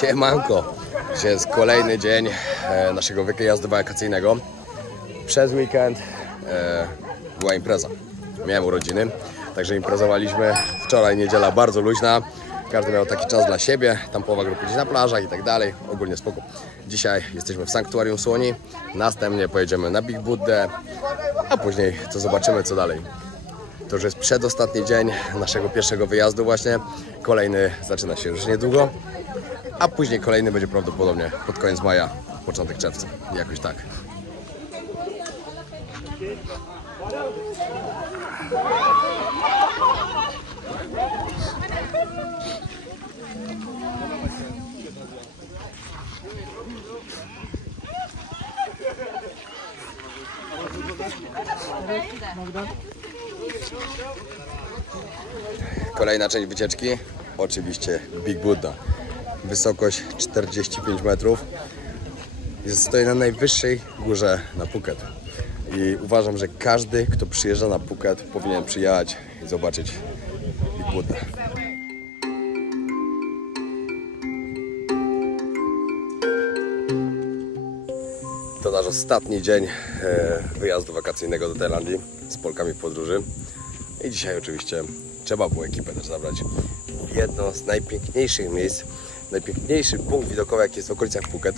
Siemanko! Dzisiaj jest kolejny dzień naszego wyjazdu wakacyjnego. Przez weekend była impreza. Miałem urodziny, także imprezowaliśmy. Wczoraj niedziela bardzo luźna. Każdy miał taki czas dla siebie. Tam połowa grupy gdzieś na plażach i tak dalej. Ogólnie spoko. Dzisiaj jesteśmy w Sanktuarium Słoni. Następnie pojedziemy na Big Buddę, a później to zobaczymy co dalej. To już jest przedostatni dzień naszego pierwszego wyjazdu właśnie. Kolejny zaczyna się już niedługo, a później kolejny będzie prawdopodobnie pod koniec maja, początek czerwca. Jakoś tak. Kolejna część wycieczki, oczywiście Big Budda. Wysokość 45 metrów. Stoję na najwyższej górze na Phuket. I uważam, że każdy, kto przyjeżdża na Phuket, powinien przyjechać i zobaczyć Big Budda. To nasz ostatni dzień wyjazdu wakacyjnego do Tajlandii z Polkami w podróży. I dzisiaj oczywiście trzeba było ekipę też zabrać w jedno z najpiękniejszych miejsc, najpiękniejszy punkt widokowy, jaki jest w okolicach Phuket,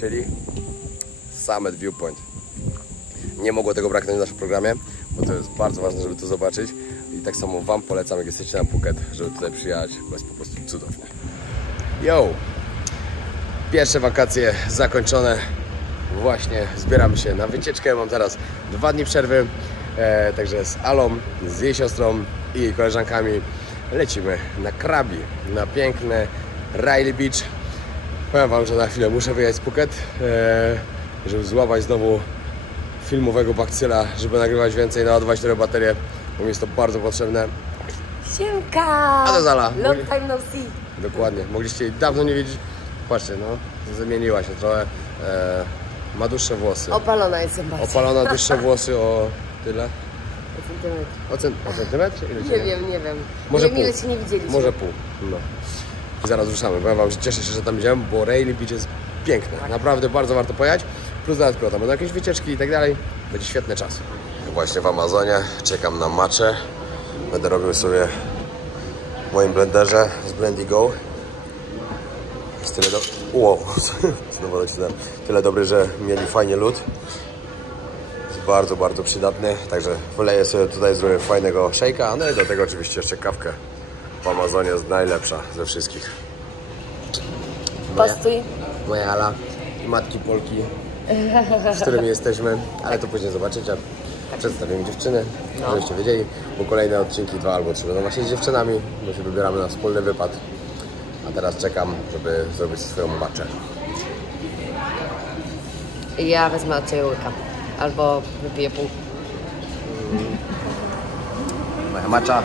czyli Summit Viewpoint. Nie mogło tego braknąć w naszym programie, bo to jest bardzo ważne, żeby to zobaczyć. I tak samo Wam polecam, jak jesteście na Phuket, żeby tutaj przyjechać, bo jest po prostu cudownie. Yo! Pierwsze wakacje zakończone. Właśnie zbieramy się na wycieczkę. Mam teraz 2 dni przerwy. Także z Alą, z jej siostrą i jej koleżankami lecimy na Krabi, na piękne Railay Beach. Powiem Wam, że na chwilę muszę wyjechać z Phuket, żeby złapać znowu filmowego bakcyla, żeby nagrywać więcej, naładować te baterie, bo mi jest to bardzo potrzebne. Siemka! A to Zala. Long time no see. Dokładnie, mogliście jej dawno nie wiedzieć. Patrzcie, no, zamieniła się trochę. Ma dłuższe włosy. Opalona jestem bardzo. Opalona, dłuższe włosy o tyle? O centymetr. O centymetr? Nie wiem. Może ile się nie widzieliśmy. Może pół. No. I zaraz ruszamy. Powiem Wam, że cieszę się, że tam idziemy, bo Railay Beach jest piękne. Tak. Naprawdę bardzo warto pojechać. Plus dodatkowo tam będą jakieś wycieczki i tak dalej. Będzie świetny czas. Właśnie w Amazonie czekam na matchę. Będę robił sobie w moim blenderze z Blendigo. Jest tyle dobry. Wow, znowu nacisnąłem. Tyle dobry, że mieli fajnie lód. Jest bardzo, bardzo przydatny. Także wleję sobie tutaj, zrobię fajnego shake'a. No i do tego oczywiście jeszcze kawkę. W Amazonie jest najlepsza ze wszystkich. Postój. Moja Ala i matki Polki, z którymi jesteśmy, ale to później zobaczycie. Przedstawimy dziewczyny, żebyście wiedzieli, bo kolejne odcinki 2 albo 3 będą właśnie z dziewczynami. My się wybieramy na wspólny wypad. A teraz czekam, żeby zrobić swoją maczę. Ja wezmę od Ciebie łyka. Albo wypiję pół. Moja macza.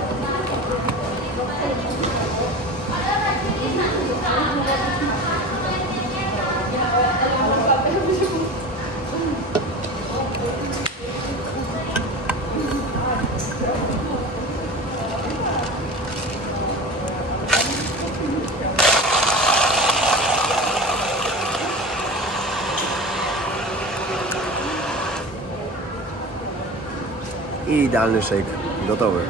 I idealny shake gotowy.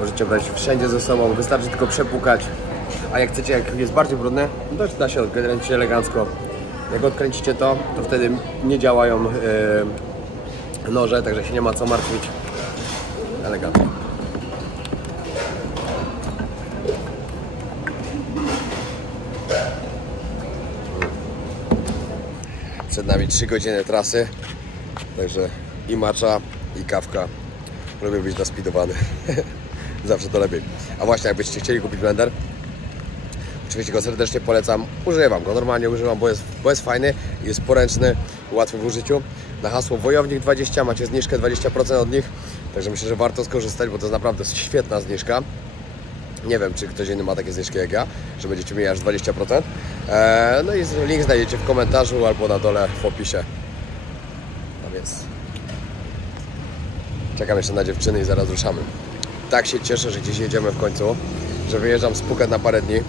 Możecie brać wszędzie ze sobą, wystarczy tylko przepłukać. A jak chcecie, jak jest bardziej brudne, to da się odkręcić elegancko. Jak odkręcicie to wtedy nie działają noże, także się nie ma co martwić. Elegancko. Przed nami 3 godziny trasy, także i matcha, i kawka. Lubię być naspidowany. Zawsze to lepiej. A właśnie, jakbyście chcieli kupić blender, oczywiście go serdecznie polecam. Używam go, normalnie używam, bo jest fajny, jest poręczny, łatwy w użyciu. Na hasło Wojownik20 macie zniżkę 20% od nich. Także myślę, że warto skorzystać, bo to jest naprawdę świetna zniżka. Nie wiem, czy ktoś inny ma takie zniżki jak ja, że będziecie mieli aż 20%. No i link znajdziecie w komentarzu albo na dole w opisie. No więc czekam jeszcze na dziewczyny i zaraz ruszamy. Tak się cieszę, że gdzieś jedziemy w końcu, że wyjeżdżam z Phuket na parę dni.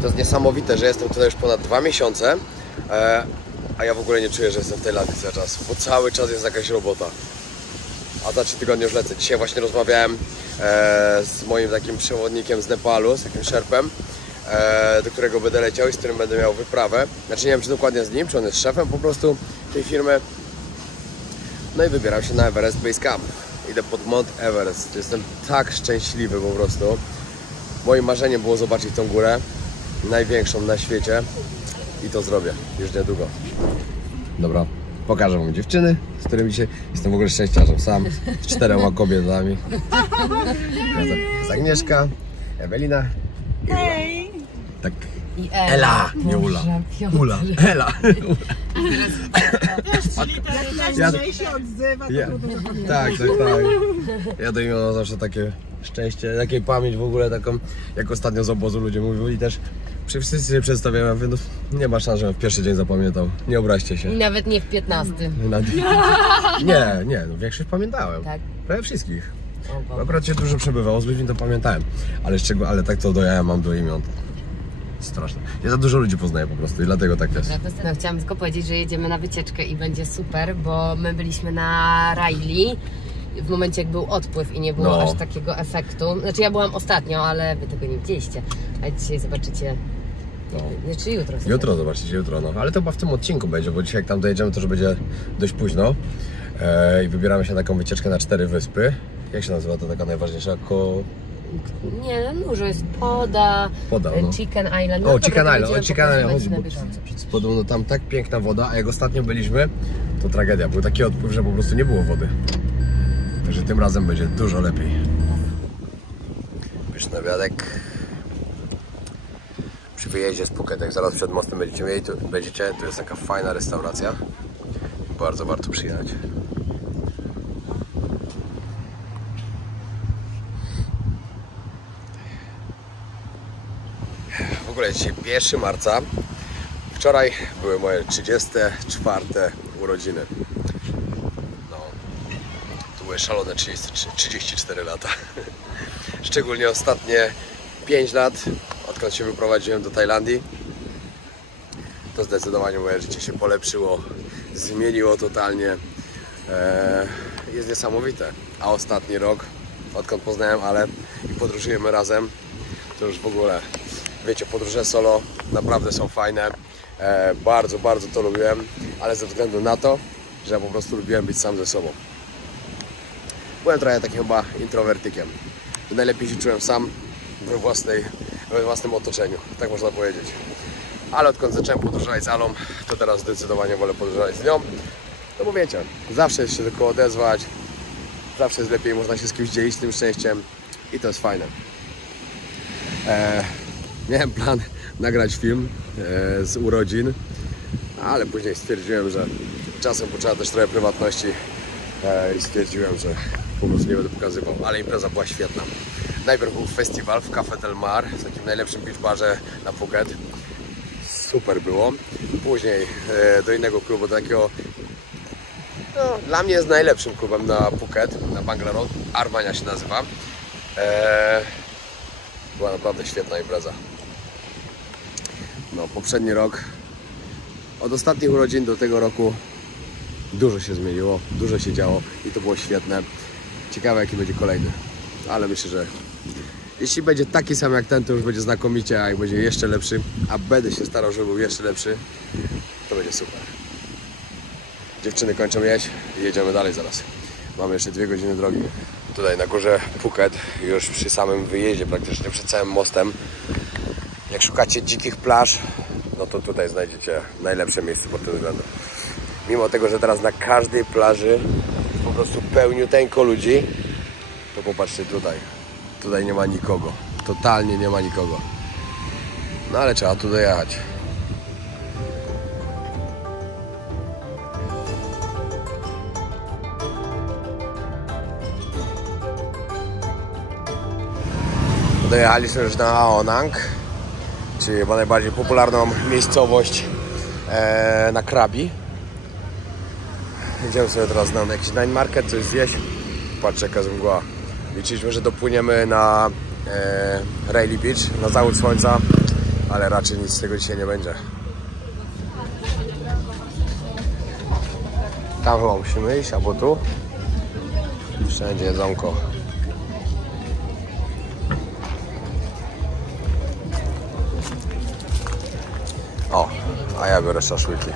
To jest niesamowite, że jestem tutaj już ponad 2 miesiące, a ja w ogóle nie czuję, że jestem w Tajlandii cały czas, bo cały czas jest jakaś robota. A za 3 tygodnie już lecę. Dzisiaj właśnie rozmawiałem z moim takim przewodnikiem z Nepalu, z takim szerpem, do którego będę leciał i z którym będę miał wyprawę. Znaczy nie wiem, czy dokładnie z nim, czy on jest szefem po prostu tej firmy. No i wybieram się na Everest Base Camp. Idę pod Mount Everest. Jestem tak szczęśliwy po prostu. Moim marzeniem było zobaczyć tą górę, największą na świecie, i to zrobię już niedługo. Dobra, pokażę wam dziewczyny, z którymi dzisiaj jestem w ogóle szczęściarzem sam, z 4 kobietami. Jest Agnieszka, Ewelina i Ula. Tak. I Ela, nie Ula. Ula, Ela. Czyli teraz najmniej się odzywa, to trudno zapamiętać. Tak. Ja do imienia zawsze takie szczęście, takiej pamięć w ogóle taką, jak ostatnio z obozu ludzie mówili też. Wszyscy się przedstawiają, ja mówię, no, nie ma szans, żebym w pierwszy dzień zapamiętał. Nie obraźcie się. I nawet nie w 15. Nie, no większość pamiętałem. Tak? Prawie wszystkich. O, Akurat się dużo przebywało, z ludźmi to pamiętałem. Ale tak to ja mam do imion. Straszne. Ja za dużo ludzi poznaję po prostu i dlatego tak jest. no, chciałam tylko powiedzieć, że jedziemy na wycieczkę i będzie super, bo my byliśmy na Raili w momencie, jak był odpływ i nie było aż takiego efektu. Znaczy ja byłam ostatnio, ale wy tego nie widzieliście. A dzisiaj zobaczycie. Czy jutro? Jutro zobaczycie, no. Ale to chyba w tym odcinku będzie, bo dzisiaj jak tam dojedziemy, to już będzie dość późno. I wybieramy się na taką wycieczkę na 4 wyspy. Jak się nazywa to taka najważniejsza? Nie, dużo jest Poda, no. Chicken Island. O, Chicken Island, chodzi, podobno tam tak piękna woda, a jak ostatnio byliśmy, to tragedia. Był taki odpływ, że po prostu nie było wody. Także tym razem będzie dużo lepiej. Pyszny obiadek. Przy wyjeździe z Phuket, jak zaraz przed mostem będziecie mieli, tu jest taka fajna restauracja. Bardzo warto przyjechać. W ogóle dzisiaj 1 marca. Wczoraj były moje 34 urodziny. No, to były szalone 34 lata. Szczególnie ostatnie 5 lat, odkąd się wyprowadziłem do Tajlandii, to zdecydowanie moje życie się polepszyło, zmieniło totalnie. Jest niesamowite. A ostatni rok, odkąd poznałem Ale i podróżujemy razem, to już w ogóle, wiecie, podróże solo naprawdę są fajne. Bardzo to lubiłem, ale ze względu na to, że ja po prostu lubiłem być sam ze sobą. Byłem trochę takim chyba introwertykiem. Najlepiej się czułem sam we własnym otoczeniu, tak można powiedzieć. Ale odkąd zacząłem podróżować z Alą, to teraz zdecydowanie wolę podróżować z nią. No bo wiecie, zawsze jest się tylko odezwać, zawsze jest lepiej, można się z kimś dzielić tym szczęściem i to jest fajne. Miałem plan nagrać film z urodzin, ale później stwierdziłem, że czasem potrzeba też trochę prywatności i stwierdziłem, że po prostu nie będę pokazywał, ale impreza była świetna. Najpierw był festiwal w Café Del Mar, w takim najlepszym beach barze na Phuket. Super było. Później do innego klubu, do takiego, no, dla mnie jest najlepszym klubem na Phuket, na Bangla Road, Armania się nazywa. Była naprawdę świetna impreza. No, poprzedni rok, od ostatnich urodzin do tego roku dużo się zmieniło, dużo się działo i to było świetne. Ciekawe, jaki będzie kolejny, ale myślę, że jeśli będzie taki sam jak ten, to już będzie znakomicie, a jak będzie jeszcze lepszy, a będę się starał, żeby był jeszcze lepszy, to będzie super. Dziewczyny kończą jeść i jedziemy dalej zaraz. Mamy jeszcze 2 godziny drogi. Tutaj na górze Phuket, już przy samym wyjeździe, praktycznie przed całym mostem. Jak szukacie dzikich plaż, no to tutaj znajdziecie najlepsze miejsce pod tym względem. Mimo tego, że teraz na każdej plaży jest po prostu pełniuteńko ludzi, to popatrzcie tutaj. Tutaj nie ma nikogo. Totalnie nie ma nikogo. No ale trzeba tu dojechać. Dojechaliśmy już na Aonang, czyli chyba najbardziej popularną miejscowość na Krabi. Idziemy sobie teraz na jakiś night market, coś zjeść. Patrzcie, jaka jest mgła. Liczyliśmy, że dopłyniemy na Railly Beach, na zachód słońca, ale raczej nic z tego dzisiaj nie będzie. Tam chyba musimy iść, albo tu. Wszędzie jedzonko. O, a ja biorę szaszłyki.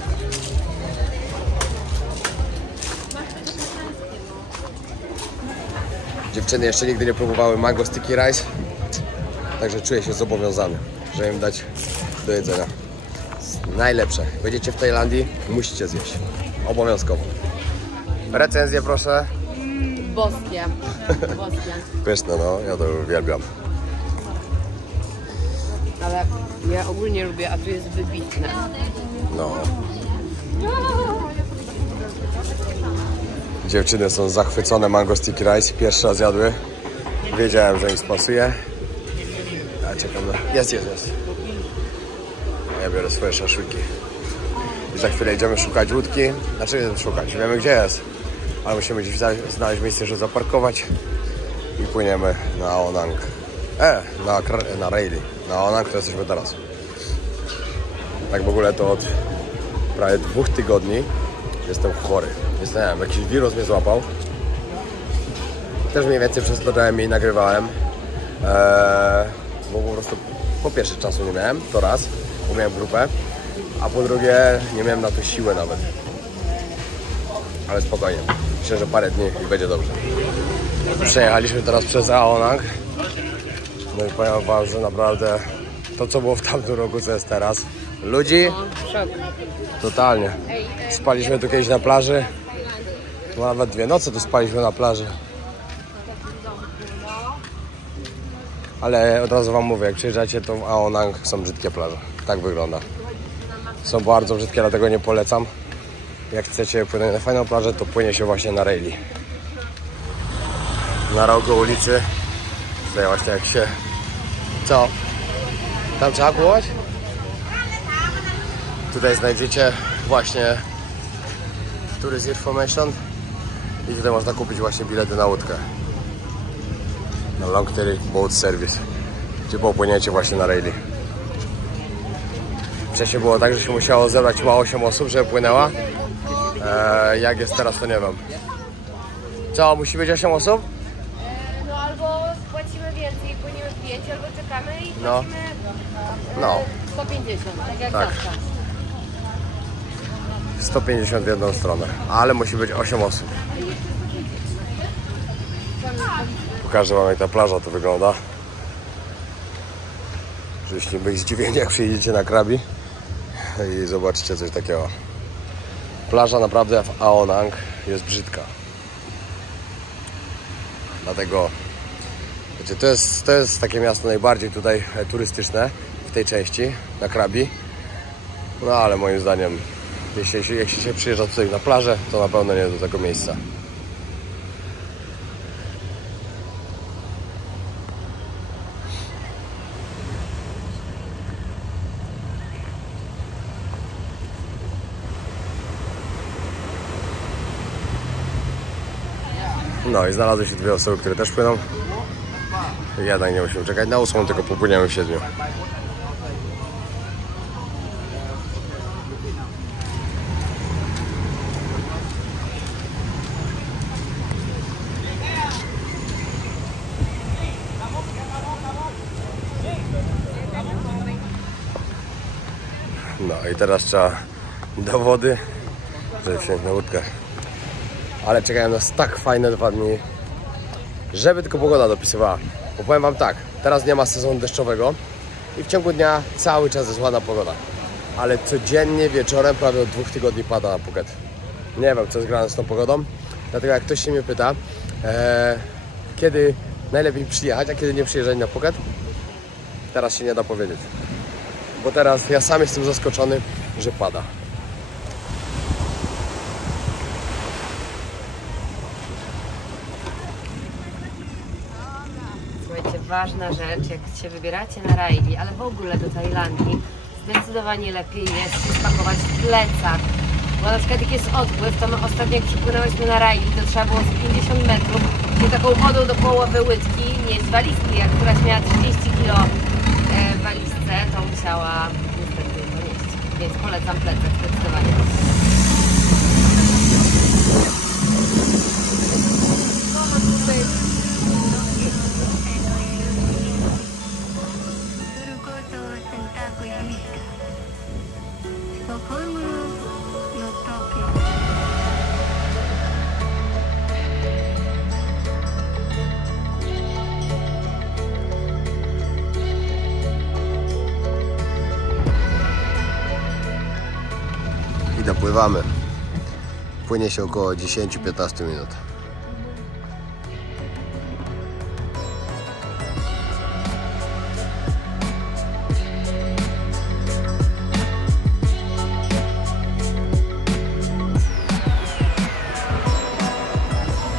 Dziewczyny jeszcze nigdy nie próbowały mango sticky rice, także czuję się zobowiązany, żeby im dać do jedzenia. Najlepsze. Będziecie w Tajlandii, musicie zjeść. Obowiązkowo. Recenzję proszę. Boskie. Boskie. Pyszne, no, ja to uwielbiam. Ale ja ogólnie lubię, a tu jest wybitne. No. Dziewczyny są zachwycone mango sticky rice. Pierwszy raz jadły. Wiedziałem, że im spasuje. Ja czekam na... Jest. Ja biorę swoje szaszłyki. I za chwilę idziemy szukać łódki. Znaczy szukać, wiemy gdzie jest. Ale musimy gdzieś znaleźć miejsce, żeby zaparkować. I płyniemy na Ao Nang. Na Railay. Na Ao Nang to jesteśmy teraz. Tak w ogóle to od prawie 2 tygodni jestem chory. Nie wiem, jakiś wirus mnie złapał. Też mniej więcej przez to dałem i nagrywałem. Bo po prostu po pierwsze czasu nie miałem, to raz, bo miałem grupę, a po drugie nie miałem na to siły nawet. Ale spokojnie, myślę, że parę dni i będzie dobrze. Przejechaliśmy teraz przez Ao Nang. No i powiem wam, że naprawdę to co było w tamtym roku, co jest teraz. Ludzi? Szok. Totalnie. Spaliśmy tu kiedyś na plaży. No nawet 2 noce tu spaliśmy na plaży. Ale od razu wam mówię, jak przyjeżdżacie, to w Ao Nang są brzydkie plaże. Tak wygląda. Są bardzo brzydkie, dlatego nie polecam. Jak chcecie płynąć na fajną plażę, to płynie się właśnie na Railay. Na rogu ulicy. Tutaj właśnie jak się... Co? Tam trzeba pływać? Tutaj znajdziecie właśnie Tourist Information i tutaj można kupić właśnie bilety na łódkę. Na Long Terry Boat Service, gdzie popłyniecie właśnie na Railay. Wcześniej było tak, że się musiało zebrać chyba 8 osób, żeby płynęła. Jak jest teraz, to nie wiem. Co, musi być 8 osób? No albo płacimy więcej i płyniemy 5, albo czekamy i płacimy No. 150, tak jak Tak. zawsze. 150 w jedną stronę, ale musi być 8 osób. Pokażę wam, jak ta plaża to wygląda. Żebyście byli zdziwieni, jak przyjedziecie na Krabi i zobaczycie coś takiego. Plaża naprawdę w Ao Nang jest brzydka. Dlatego wiecie, to jest takie miasto najbardziej tutaj turystyczne w tej części, na Krabi. No ale moim zdaniem, jeśli się przyjeżdża tutaj na plażę, to na pewno nie do tego miejsca. No i znalazły się 2 osoby, które też płyną. Jednak nie musimy czekać na 8, tylko popłyniemy w 7. No i teraz trzeba do wody, żeby wsiąść na łódkę. Ale czekają nas tak fajne 2 dni, żeby tylko pogoda dopisywała. Bo powiem wam tak, teraz nie ma sezonu deszczowego i w ciągu dnia cały czas jest ładna pogoda. Ale codziennie wieczorem prawie od 2 tygodni pada na Phuket. Nie wiem, co jest grane z tą pogodą, dlatego jak ktoś się mnie pyta, kiedy najlepiej przyjechać, a kiedy nie przyjeżdżać na Phuket, teraz się nie da powiedzieć. Bo teraz ja sam jestem zaskoczony, że pada. Słuchajcie, ważna rzecz, jak się wybieracie na Railay, ale w ogóle do Tajlandii, zdecydowanie lepiej jest się spakować w plecach. Bo na przykład jak jest odpływ, to my ostatnio jak przypłynęłyśmy na Railay, to trzeba było z 50 metrów, gdzie taką wodą do połowy łydki nieść walizki. Jak któraś miała 30 kg w walizce, to musiała niestety ponieść. Więc polecam plecak zdecydowanie. I dopływamy. Płynie się około 10-15 minut.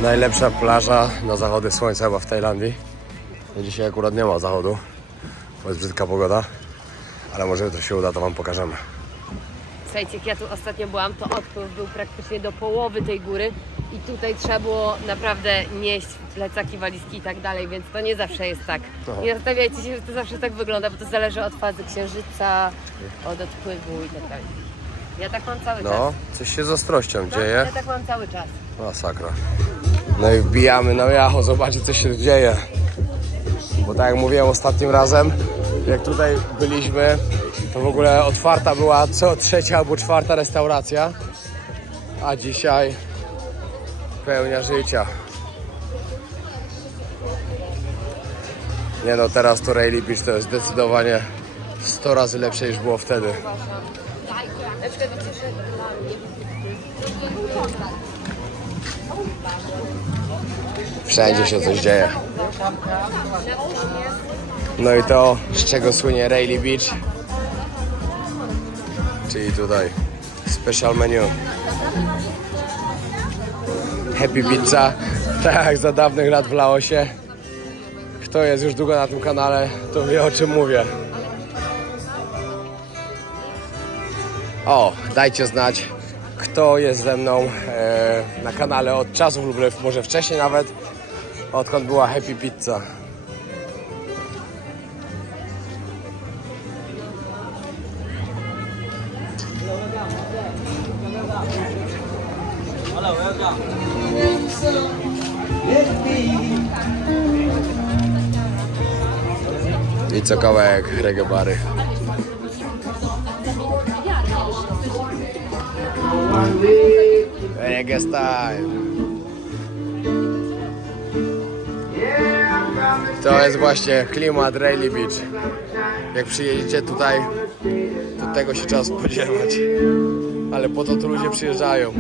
Najlepsza plaża na zachody słońca chyba w Tajlandii. Dzisiaj akurat nie ma zachodu, bo jest brzydka pogoda, ale może jutro się uda, to wam pokażemy. Słuchajcie, jak ja tu ostatnio byłam, to odpływ był praktycznie do połowy tej góry i tutaj trzeba było naprawdę nieść plecaki, walizki i tak dalej, więc to nie zawsze jest tak. Nie nastawiajcie się, że to zawsze tak wygląda, bo to zależy od fazy księżyca, od odpływu i tak dalej. Ja tak mam cały czas. No, coś się z ostrością dzieje. Ja tak mam cały czas. Masakra. No i wbijamy na jacho, zobaczcie co się dzieje. Bo tak jak mówiłem ostatnim razem, jak tutaj byliśmy, to w ogóle otwarta była co trzecia albo czwarta restauracja, a dzisiaj pełnia życia. Nie no, teraz to Rayleigh Beach to jest zdecydowanie 100 razy lepsze niż było wtedy. Wszędzie się coś dzieje. No i to, z czego słynie Rayleigh Beach, czyli tutaj special menu. Happy Pizza, tak jak za dawnych lat w Laosie. Kto jest już długo na tym kanale, to wie, o czym mówię. O, dajcie znać, kto jest ze mną na kanale od czasów lub może wcześniej nawet, odkąd była Happy Pizza. I co kawałek reggae bary. Reggae style. To jest właśnie klimat Rayleigh Beach. Jak przyjedziecie tutaj, to tego się trzeba spodziewać. Ale po to tu ludzie przyjeżdżają.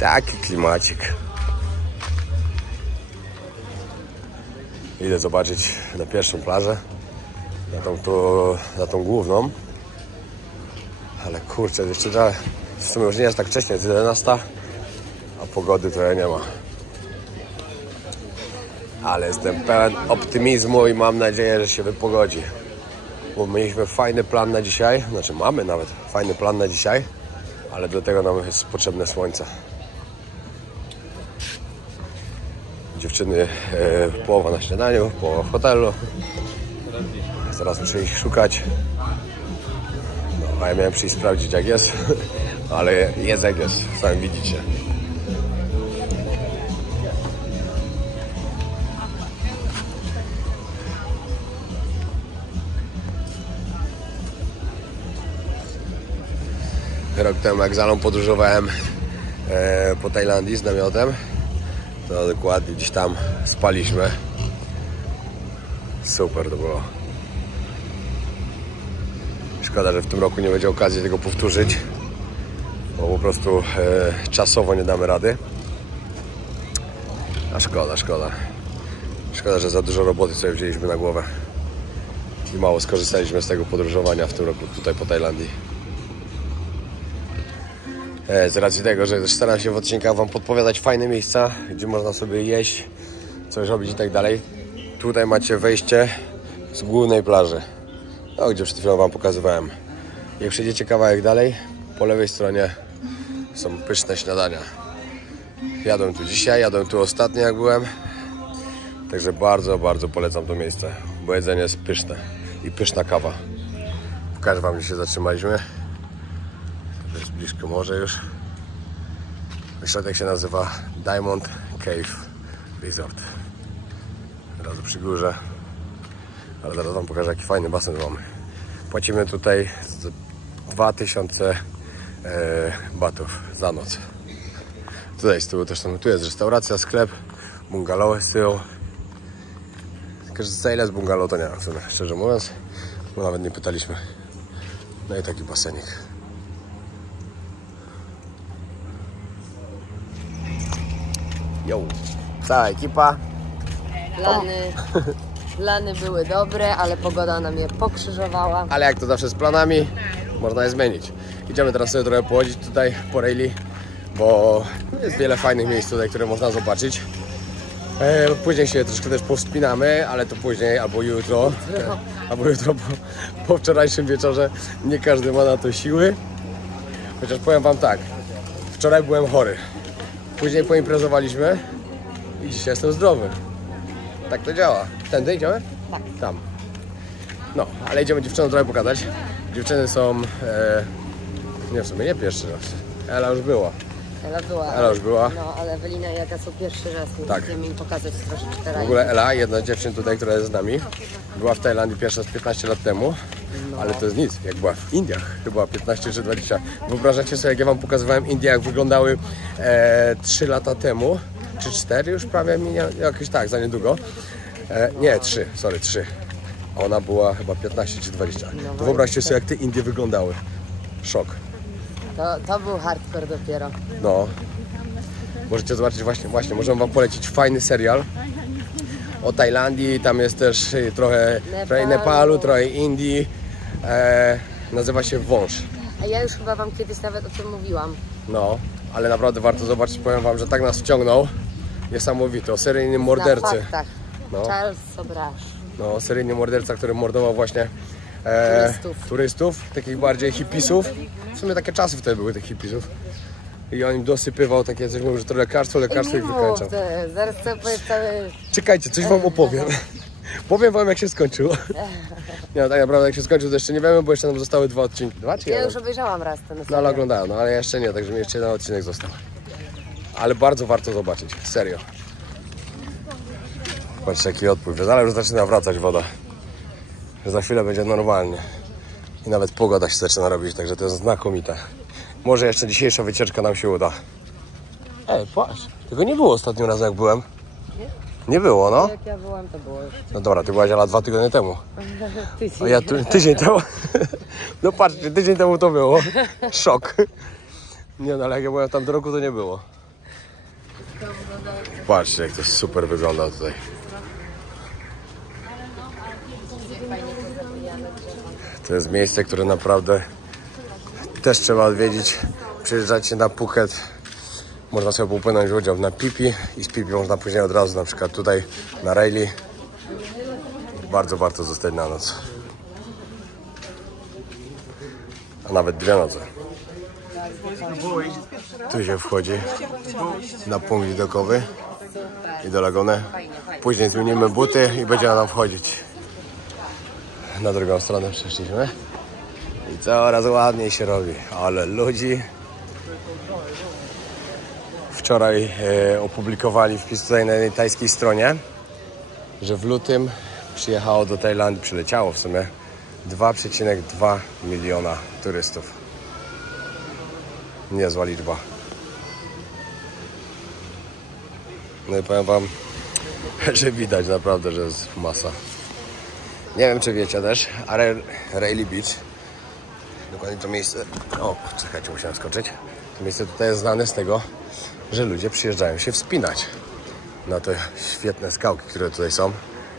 Taki klimacik. Idę zobaczyć na pierwszą plażę, na tą główną. Ale kurczę, jeszcze trzeba, w sumie już nie jest tak wcześnie, jest 11, a pogody to nie ma. Ale jestem pełen optymizmu i mam nadzieję, że się wypogodzi. Bo mieliśmy fajny plan na dzisiaj, znaczy mamy nawet fajny plan na dzisiaj, ale do tego nam jest potrzebne słońce. Dziewczyny połowa na śniadaniu, połowa w hotelu. Zaraz muszę ich szukać. No, a ja miałem przyjść sprawdzić jak jest, ale jest jak jest, sami widzicie. Rok temu jak z Alą podróżowałem po Tajlandii z namiotem, to dokładnie gdzieś tam spaliśmy. Super to było. Szkoda, że w tym roku nie będzie okazji tego powtórzyć, bo po prostu czasowo nie damy rady. A szkoda, szkoda. Szkoda, że za dużo roboty sobie wzięliśmy na głowę i mało skorzystaliśmy z tego podróżowania w tym roku tutaj po Tajlandii. Z racji tego, że staram się w odcinkach wam podpowiadać fajne miejsca, gdzie można sobie jeść coś robić i tak dalej. Tutaj macie wejście z głównej plaży. No, gdzie przed chwilą wam pokazywałem. Jak przejdziecie kawałek dalej, po lewej stronie są pyszne śniadania. Jadłem tu dzisiaj, jadłem tu ostatnio jak byłem. Także bardzo, bardzo polecam to miejsce, bo jedzenie jest pyszne i pyszna kawa. Pokażę wam, gdzie się zatrzymaliśmy. To jest blisko morze już. Ośrodek się nazywa Diamond Cave Resort. Od razu przy górze. Ale zaraz wam pokażę, jaki fajny basen mamy. Płacimy tutaj 2000 batów za noc. Tutaj z tyłu też są, tu jest restauracja, sklep, bungalowy z tyłu. Tylko, że za ile jest bungalow, to nie wiem w sumie, szczerze mówiąc, bo nawet nie pytaliśmy. No i taki basenik. Jo, cała ekipa. Plany były dobre, ale pogoda nam je pokrzyżowała. Ale jak to zawsze z planami, można je zmienić. Idziemy teraz sobie trochę pochodzić tutaj po Rayleigh, bo jest wiele fajnych miejsc tutaj, które można zobaczyć. Później się troszkę też powspinamy, ale to później albo jutro. Albo jutro po wczorajszym wieczorze. Nie każdy ma na to siły. Chociaż powiem wam tak, wczoraj byłem chory. Później poimprezowaliśmy i dzisiaj jestem zdrowy. Tak to działa. Tędy idziemy? Tak. Tam. No, ale idziemy dziewczynom trochę pokazać. Dziewczyny są... nie, w sumie nie pierwszy raz. Ela już była. Ela już była. No, ale Ewelina i Aga są pierwszy raz, więc Tak. chcemy im pokazać troszeczkę W ogóle Ela, jedna z dziewczyn tutaj, która jest z nami, była w Tajlandii pierwszy raz 15 lat temu. Ale to jest nic, jak była w Indiach, chyba 15 czy 20. Wyobrażacie sobie, jak ja wam pokazywałem Indie, jak wyglądały 3 lata temu, czy 4 już prawie minia, jakoś tak, za niedługo. Nie, 3. Ona była chyba 15 czy 20. To wyobraźcie sobie, jak te Indie wyglądały. Szok. To był hardcore dopiero. No. Możecie zobaczyć właśnie, możemy wam polecić fajny serial o Tajlandii, tam jest też trochę Nepalu, trochę Indii. Nazywa się Wąż. A ja już chyba wam kiedyś nawet o tym mówiłam. No, ale naprawdę warto zobaczyć, powiem wam, że tak nas wciągnął. Niesamowite, o seryjnym mordercy. Na faktach. No. Charles Sobrasz. No, seryjny morderca, który mordował właśnie turystów, takich bardziej hipisów. W sumie takie czasy wtedy były tych hipisów. I on im dosypywał takie coś, mówił, że to lekarstwo i wykańczał. Zaraz co powiem cały... Czekajcie, coś wam opowiem. Powiem wam, jak się skończyło. Nie, tak naprawdę jak się skończył, to jeszcze nie wiemy, bo jeszcze nam zostały 2 odcinki. 2 czy Ja 1? już obejrzałam raz ten No ale oglądałem, no ale jeszcze nie, także mi jeszcze 1 odcinek został. Ale bardzo warto zobaczyć, serio. Patrzcie, jaki odpływ jest, ale już zaczyna wracać woda. Że za chwilę będzie normalnie. I nawet pogoda się zaczyna robić, także to jest znakomite. Może jeszcze dzisiejsza wycieczka nam się uda. Ej, patrz, tego nie było ostatnim razem, jak byłem. Nie było, no. Jak ja byłam, to było już. No dobra, ty byłaś Ela 2 tygodnie temu. Tydzień. A ja tydzień temu. No patrzcie, tydzień temu to było. Szok. Nie no, ale jak ja byłem tam do roku, to nie było. Patrzcie, jak to super wygląda tutaj. To jest miejsce, które naprawdę też trzeba odwiedzić. Przyjeżdżacie na Phuket. Można sobie popłynąć łodzią na Phi Phi i z Phi Phi można później od razu na przykład tutaj na Rayleigh. Bardzo warto zostać na noc. A nawet 2 noce. Tu się wchodzi na punkt widokowy i do lagony. Później zmienimy buty i będziemy nam wchodzić. Na drugą stronę przeszliśmy. I coraz ładniej się robi. Ale ludzi. Wczoraj opublikowali wpis tutaj na jednej tajskiej stronie, że w lutym przyjechało do Tajlandii, przyleciało w sumie 2,2 miliona turystów. Niezła liczba. No i powiem wam, że widać naprawdę, że jest masa. Nie wiem, czy wiecie też, ale Rayleigh Beach, dokładnie to miejsce, o, czekajcie, musiałem skoczyć. To miejsce tutaj jest znane z tego, że ludzie przyjeżdżają się wspinać na te świetne skałki, które tutaj są.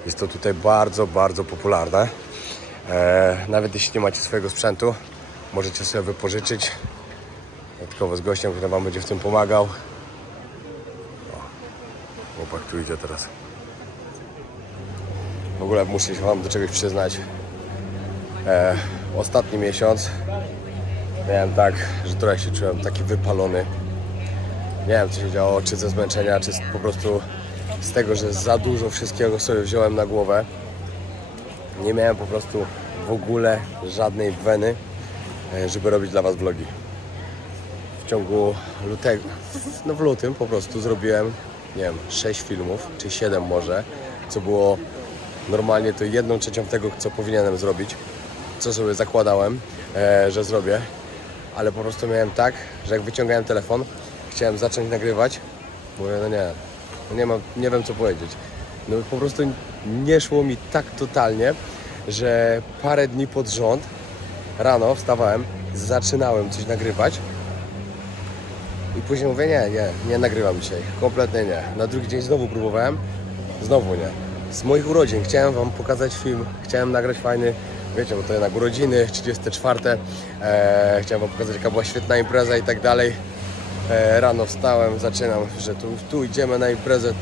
Jest to tutaj bardzo, bardzo popularne. Nawet jeśli nie macie swojego sprzętu, możecie sobie wypożyczyć. Dodatkowo z gościem, który wam będzie w tym pomagał. O, chłopak tu idzie teraz. w ogóle muszę się wam do czegoś przyznać. Ostatni miesiąc miałem tak, że trochę się czułem taki wypalony. Nie wiem, co się działo, czy ze zmęczenia, czy po prostu z tego, że za dużo wszystkiego sobie wziąłem na głowę. Nie miałem po prostu w ogóle żadnej weny, żeby robić dla was vlogi. W ciągu lutego, no w lutym po prostu zrobiłem, nie wiem, 6 filmów, czy 7 może, co było normalnie to 1/3 tego, co powinienem zrobić, co sobie zakładałem, że zrobię, ale po prostu miałem tak, że jak wyciągałem telefon, chciałem zacząć nagrywać, mówię, no nie wiem co powiedzieć. No po prostu nie szło mi tak totalnie, że parę dni pod rząd rano wstawałem, zaczynałem coś nagrywać i później mówię, nie nagrywam dzisiaj, kompletnie nie. Na drugi dzień znowu próbowałem, znowu nie. Z moich urodzin chciałem wam pokazać film, chciałem nagrać fajny, wiecie, bo to jednak urodziny, 34. Chciałem wam pokazać, jaka była świetna impreza i tak dalej. Rano wstałem, zaczynam, że tu idziemy na imprezę,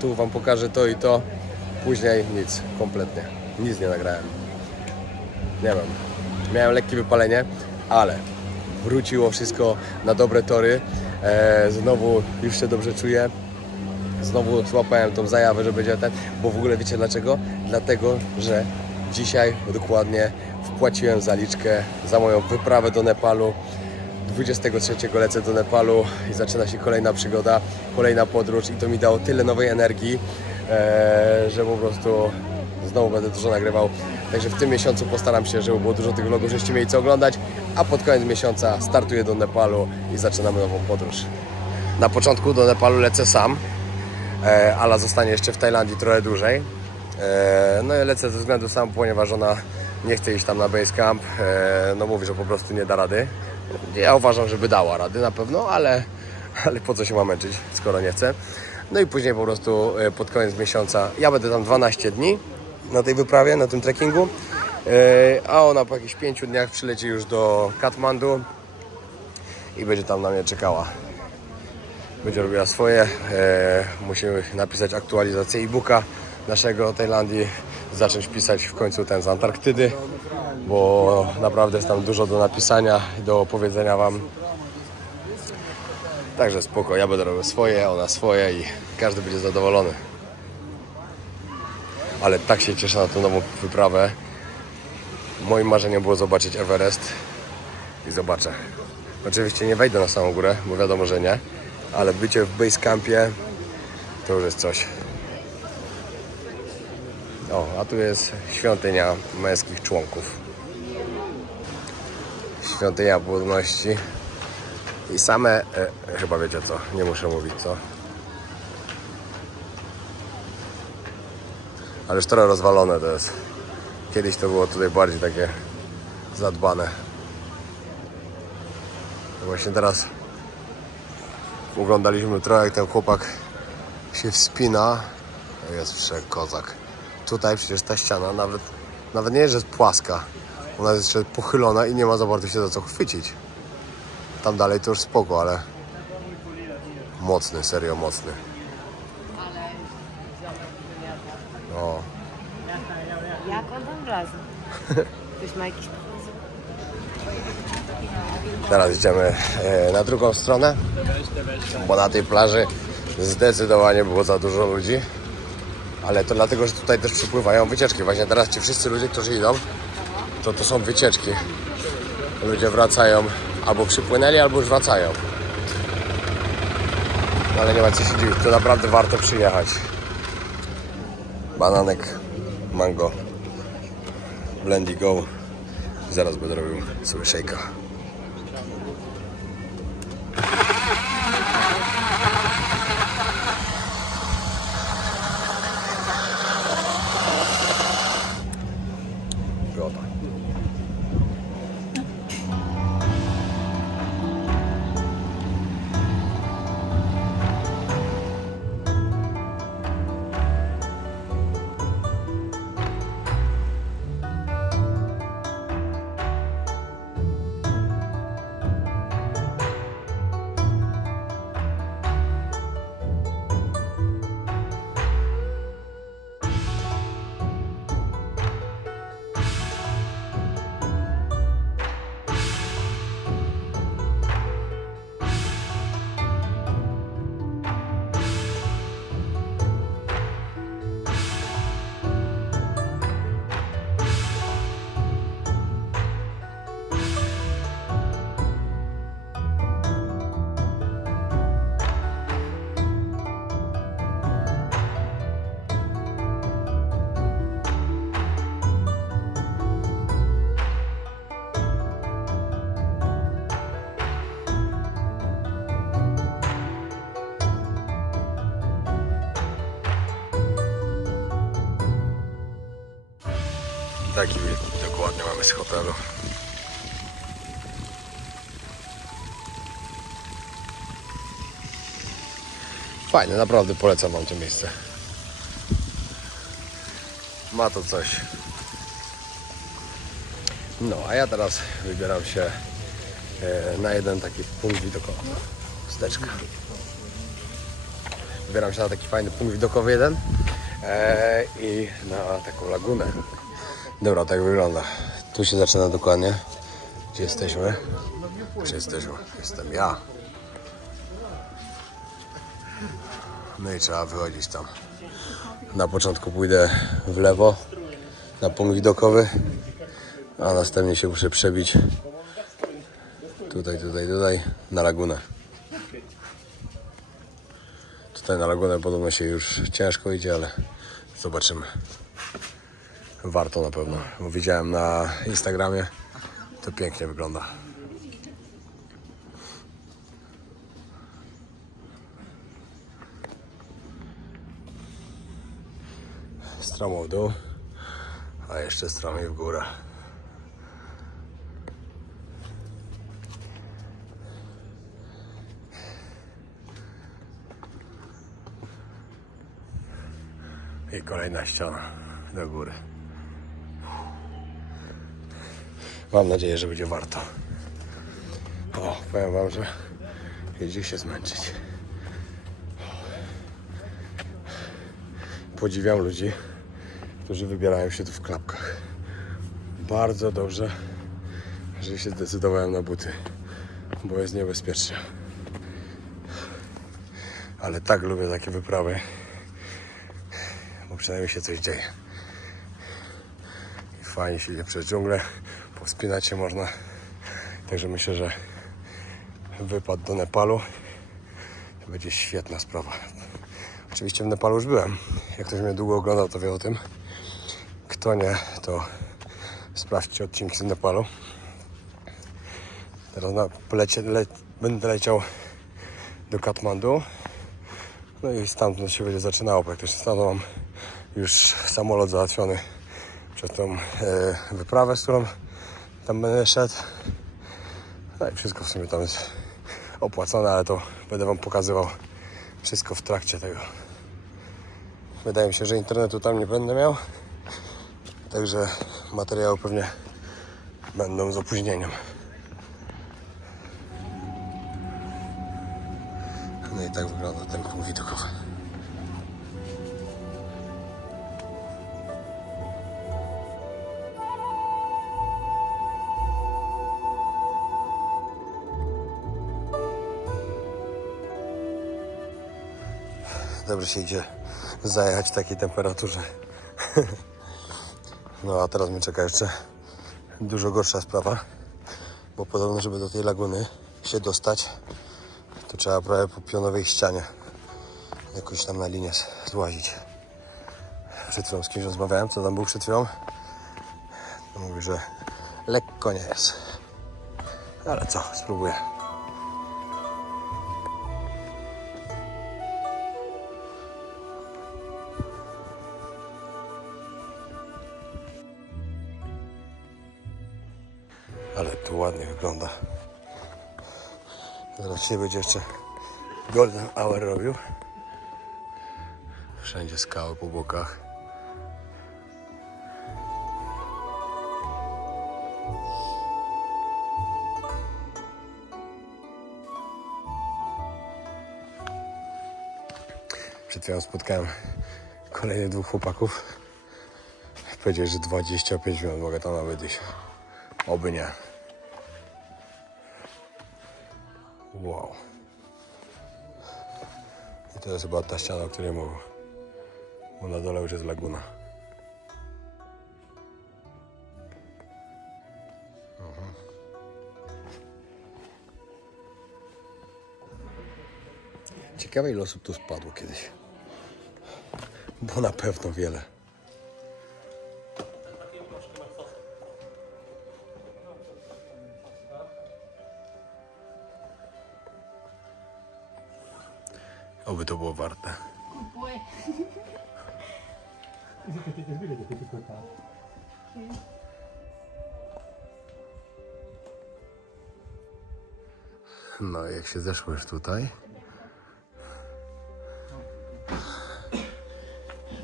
tu wam pokażę to i to. Później nic, kompletnie, nic nie nagrałem. Nie wiem, miałem lekkie wypalenie, ale wróciło wszystko na dobre tory. Znowu już się dobrze czuję. Znowu złapałem tą zajawę, że będzie ten, bo w ogóle wiecie dlaczego? Dlatego, że dzisiaj dokładnie wpłaciłem zaliczkę za moją wyprawę do Nepalu. 23 lecę do Nepalu i zaczyna się kolejna przygoda, kolejna podróż i to mi dało tyle nowej energii, że po prostu znowu będę dużo nagrywał. Także w tym miesiącu postaram się, żeby było dużo tych vlogów, żebyście mieli co oglądać, a pod koniec miesiąca startuję do Nepalu i zaczynamy nową podróż. Na początku do Nepalu lecę sam, Ala zostanie jeszcze w Tajlandii trochę dłużej. No i lecę ze względu sam, ponieważ ona nie chce iść tam na base camp. No mówi, że po prostu nie da rady. Ja uważam, żeby dała rady na pewno, ale po co się ma męczyć, skoro nie chce. No i później po prostu pod koniec miesiąca ja będę tam 12 dni na tej wyprawie, na tym trekkingu, a ona po jakichś 5 dniach przyleci już do Katmandu i będzie tam na mnie czekała. Będzie robiła swoje, musimy napisać aktualizację e-booka naszego Tajlandii, zacząć pisać w końcu ten z Antarktydy, bo naprawdę jest tam dużo do napisania i do opowiedzenia wam. Także spoko, ja będę robił swoje, ona swoje i każdy będzie zadowolony. Ale tak się cieszę na tą nową wyprawę. Moim marzeniem było zobaczyć Everest i zobaczę. Oczywiście nie wejdę na samą górę, bo wiadomo, że nie, ale bycie w base campie to już jest coś. O, a tu jest świątynia męskich członków. Świątynia płodności. I same, chyba wiecie co, nie muszę mówić co. Ale już trochę rozwalone to jest. Kiedyś to było tutaj bardziej takie zadbane. Właśnie teraz oglądaliśmy trochę, jak ten chłopak się wspina. Jest przekozak. Tutaj przecież ta ściana nawet nie jest, że jest płaska. Ona jest jeszcze pochylona i nie ma za bardzo się za co chwycić. Tam dalej to już spoko, ale mocny, serio mocny. O. Jak on tam wlazł? Ktoś ma jakiś pomysł? Teraz idziemy na drugą stronę, bo na tej plaży zdecydowanie było za dużo ludzi. Ale to dlatego, że tutaj też przypływają wycieczki. Właśnie teraz ci wszyscy ludzie, którzy idą, to są wycieczki. Ludzie wracają, albo przypłynęli, albo już wracają. Ale nie ma co się dziwić, to naprawdę warto przyjechać. Bananek, mango, Blendy Go. Zaraz będę robił sobie shake'a. Taki dokładnie mamy z hotelu. Fajne, naprawdę polecam wam to miejsce. Ma to coś. No, a ja teraz wybieram się na jeden taki punkt widokowy. Wsteczka. Wybieram się na taki fajny punkt widokowy jeden i na taką lagunę. Dobra, tak wygląda. Tu się zaczyna dokładnie. Gdzie jesteśmy? Gdzie jesteśmy? Jestem ja. No i trzeba wychodzić tam. Na początku pójdę w lewo na punkt widokowy, a następnie się muszę przebić tutaj na lagunę. Tutaj na lagunę podobno się już ciężko idzie, ale zobaczymy. Warto na pewno, bo widziałem na Instagramie, to pięknie wygląda. Stromo w dół, a jeszcze stromiej w górę. I kolejna ściana do góry. Mam nadzieję, że będzie warto. O, powiem wam, że jedzie się zmęczyć. Podziwiam ludzi, którzy wybierają się tu w klapkach. Bardzo dobrze, że się zdecydowałem na buty, bo jest niebezpiecznie. Ale tak lubię takie wyprawy, bo przynajmniej się coś dzieje. I fajnie się idzie przez dżunglę, powspinać się można. Także myślę, że wypad do Nepalu to będzie świetna sprawa. Oczywiście w Nepalu już byłem. Jak ktoś mnie długo oglądał, to wie o tym. Kto nie, to sprawdźcie odcinki z Nepalu. Teraz będę leciał do Katmandu. No i stamtąd się będzie zaczynało praktycznie. Stamtąd mam już samolot załatwiony przez tą wyprawę, z którą tam będę szedł. No i wszystko w sumie tam jest opłacone, ale to będę wam pokazywał wszystko w trakcie tego. Wydaje mi się, że internetu tam nie będę miał, także materiały pewnie będą z opóźnieniem. No i tak wygląda ten punkt widokowy. Dobrze się idzie zajechać w takiej temperaturze. No a teraz mnie czeka jeszcze dużo gorsza sprawa, bo podobno, żeby do tej laguny się dostać, to trzeba prawie po pionowej ścianie jakoś tam na linię złazić. Przed chwilą z kimś rozmawiałem, co tam był przed chwilą. Mówi, że lekko nie jest. Ale co, spróbuję. Ale tu ładnie wygląda. Zaraz się będzie jeszcze golden hour robił. Wszędzie skały po bokach. Przed chwilą spotkałem kolejnych dwóch chłopaków. Powiedzieli, że 25 minut mogę tam nawet iść. Oby nie. Wow. I to jest chyba ta ściana, o której mówię. Bo na dole już jest laguna. Ciekawe, ile osób tu spadło kiedyś. Bo na pewno wiele. Oby to było warte. No jak się zeszło już tutaj,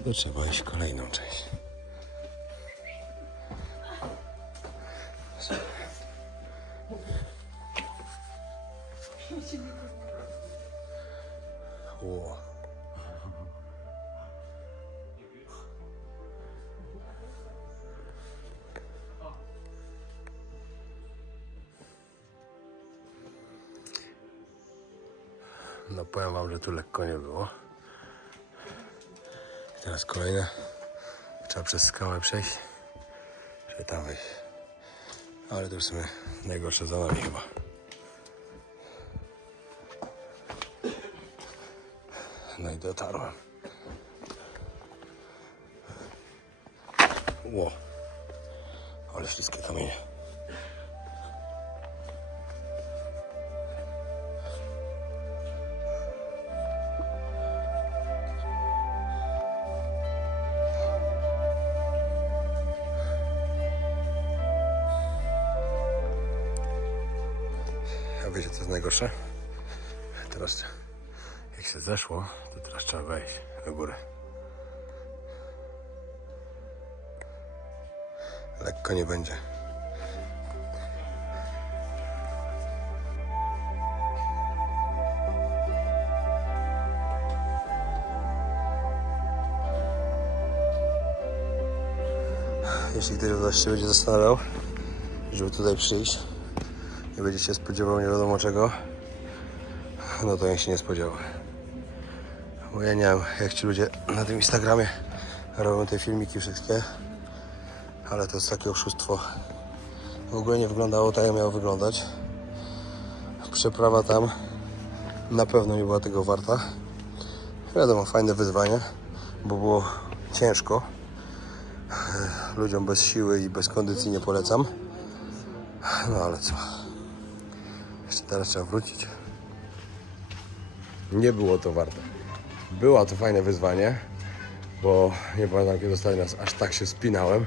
to trzeba iść kolejną część. Ło. No powiem wam, że tu lekko nie było. I teraz kolejne. Trzeba przez skałę przejść, żeby tam wejść. Ale to w sumie najgorsze za nami chyba. No i dotarłem. Ło. Ale wszystkie kamienie. A wiecie co jest najgorsze? Teraz jak się zeszło, to teraz trzeba wejść do góry. Lekko nie będzie. Jeśli ktoś z was się będzie zastanawiał, żeby tutaj przyjść i będzie się spodziewał nie wiadomo czego, no to niech się nie spodziewa. Bo ja nie wiem, jak ci ludzie na tym Instagramie robią te filmiki wszystkie, ale to jest takie oszustwo. W ogóle nie wyglądało tak, jak miało wyglądać. Przeprawa tam na pewno nie była tego warta. Wiadomo, fajne wyzwanie, bo było ciężko. Ludziom bez siły i bez kondycji nie polecam. No ale co? Jeszcze teraz trzeba wrócić. Nie było to warte. Było to fajne wyzwanie, bo nie pamiętam, kiedy ostatni raz aż tak się wspinałem.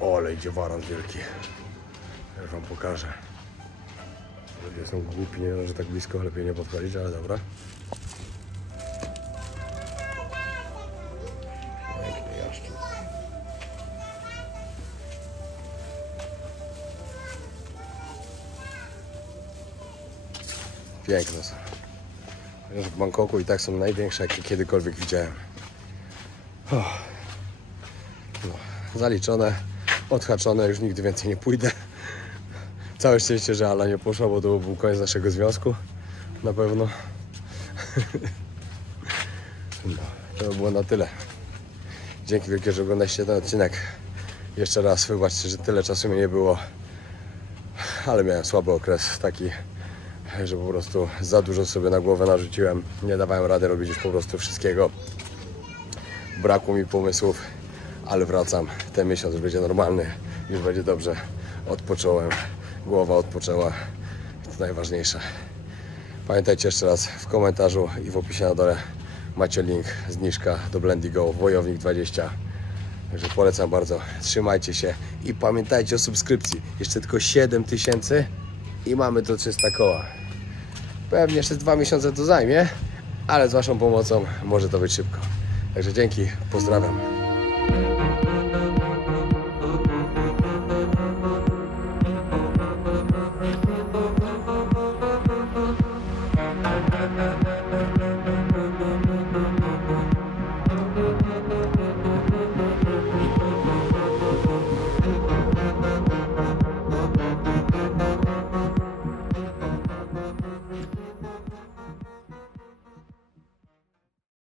Ale idzie waran wielki. Już wam pokażę. Ludzie są głupi, nie wiem, że tak blisko lepiej nie podchodzić, ale dobra. Piękny jaszczur. Piękne są. Chociaż w Bangkoku i tak są największe, jakie kiedykolwiek widziałem. No, zaliczone, odhaczone, już nigdy więcej nie pójdę. Całe szczęście, że Ala nie poszła, bo to był koniec naszego związku. Na pewno. No, to by było na tyle. Dzięki wielkie, że oglądaliście ten odcinek. Jeszcze raz wybaczcie, że tyle czasu mi nie było. Ale miałem słaby okres taki, że po prostu za dużo sobie na głowę narzuciłem. Nie dawałem rady robić już po prostu wszystkiego. Brakło mi pomysłów, ale wracam. Ten miesiąc będzie normalny, już będzie dobrze. Odpocząłem, głowa odpoczęła. To najważniejsze. Pamiętajcie jeszcze raz, w komentarzu i w opisie na dole macie link, zniżka do Blendigo, Wojownik 20. Także polecam bardzo. Trzymajcie się i pamiętajcie o subskrypcji. Jeszcze tylko 7000 i mamy to 300 koła. Pewnie jeszcze 2 miesiące to zajmie, ale z waszą pomocą może to być szybko. Także dzięki, pozdrawiam.